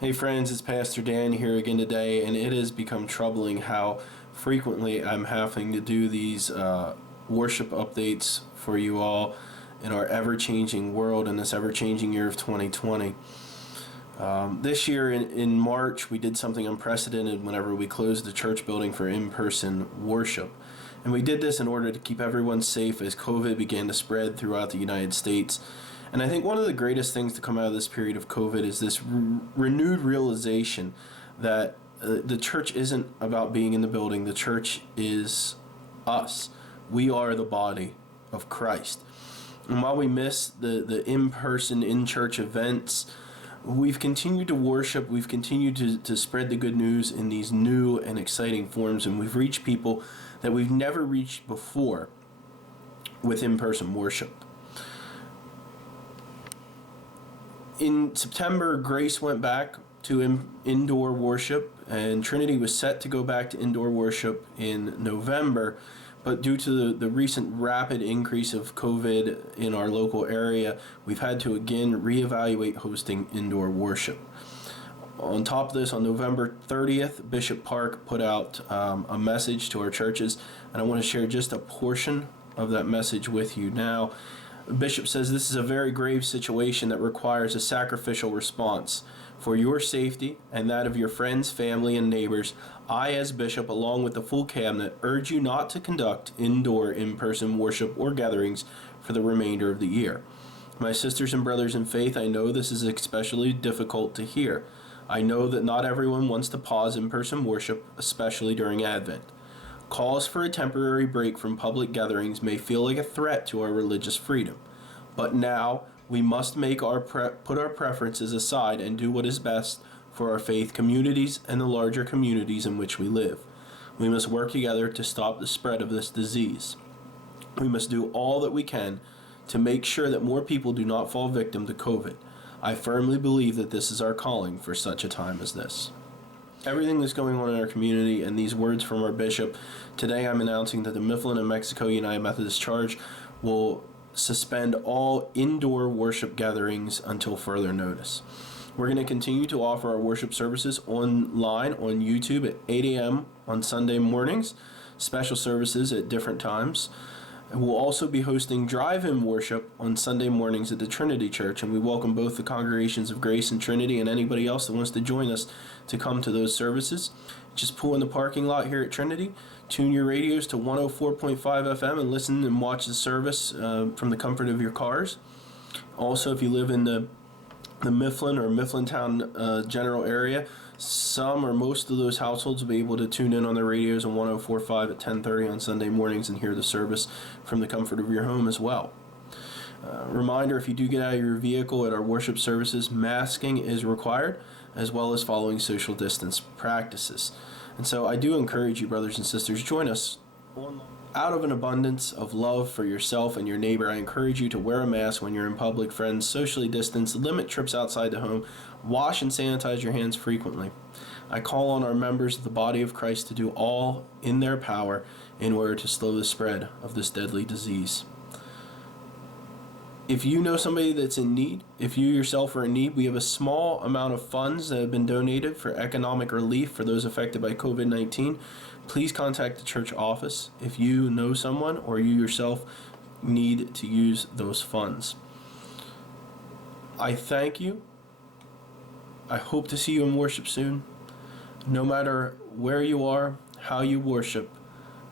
Hey friends, it's Pastor Dan here again today, and it has become troubling how frequently I'm having to do these worship updates for you all in our ever-changing world in this ever-changing year of 2020. This year in March, we did something unprecedented whenever we closed the church building for in-person worship. And we did this in order to keep everyone safe as COVID began to spread throughout the United States. And I think one of the greatest things to come out of this period of COVID is this renewed realization that the church isn't about being in the building. The church is us. We are the body of Christ. And while we miss the in-person, in-church events, we've continued to worship, we've continued to spread the good news in these new and exciting forms, and we've reached people that we've never reached before with in-person worship. In September, Grace went back to indoor worship, and Trinity was set to go back to indoor worship in November, but due to the recent rapid increase of COVID in our local area, we've had to again reevaluate hosting indoor worship. On top of this, on November 30th, Bishop Park put out a message to our churches, and I want to share just a portion of that message with you now. Bishop says this is a very grave situation that requires a sacrificial response. For your safety and that of your friends, family, and neighbors, I, as bishop, along with the full cabinet, urge you not to conduct indoor in-person worship or gatherings for the remainder of the year. My sisters and brothers in faith, I know this is especially difficult to hear. I know that not everyone wants to pause in-person worship, especially during Advent. Calls for a temporary break from public gatherings may feel like a threat to our religious freedom, but now we must put our preferences aside and do what is best for our faith communities and the larger communities in which we live. We must work together to stop the spread of this disease. We must do all that we can to make sure that more people do not fall victim to COVID. I firmly believe that this is our calling for such a time as this. Everything that's going on in our community and these words from our bishop, today I'm announcing that the Mifflin and Mexico United Methodist Charge will suspend all indoor worship gatherings until further notice. We're going to continue to offer our worship services online on YouTube at 8 a.m. on Sunday mornings, special services at different times. And we'll also be hosting drive-in worship on Sunday mornings at the Trinity Church, and we welcome both the congregations of Grace and Trinity and anybody else that wants to join us to come to those services. Just pull in the parking lot here at Trinity, tune your radios to 104.5 FM, and listen and watch the service from the comfort of your cars. Also, if you live in the Mifflin or Mifflintown general area, some or most of those households will be able to tune in on their radios on 104.5 at 10:30 on Sunday mornings and hear the service from the comfort of your home as well. Reminder, if you do get out of your vehicle at our worship services, masking is required, as well as following social distance practices. And so I do encourage you, brothers and sisters, join us online. Out of an abundance of love for yourself and your neighbor, I encourage you to wear a mask when you're in public, friends, socially distance, limit trips outside the home, wash and sanitize your hands frequently. I call on our members of the body of Christ to do all in their power in order to slow the spread of this deadly disease. If you know somebody that's in need, if you yourself are in need, we have a small amount of funds that have been donated for economic relief for those affected by COVID-19. Please contact the church office if you know someone or you yourself need to use those funds. I thank you. I hope to see you in worship soon. No matter where you are, how you worship,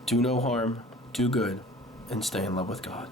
do no harm, do good, and stay in love with God.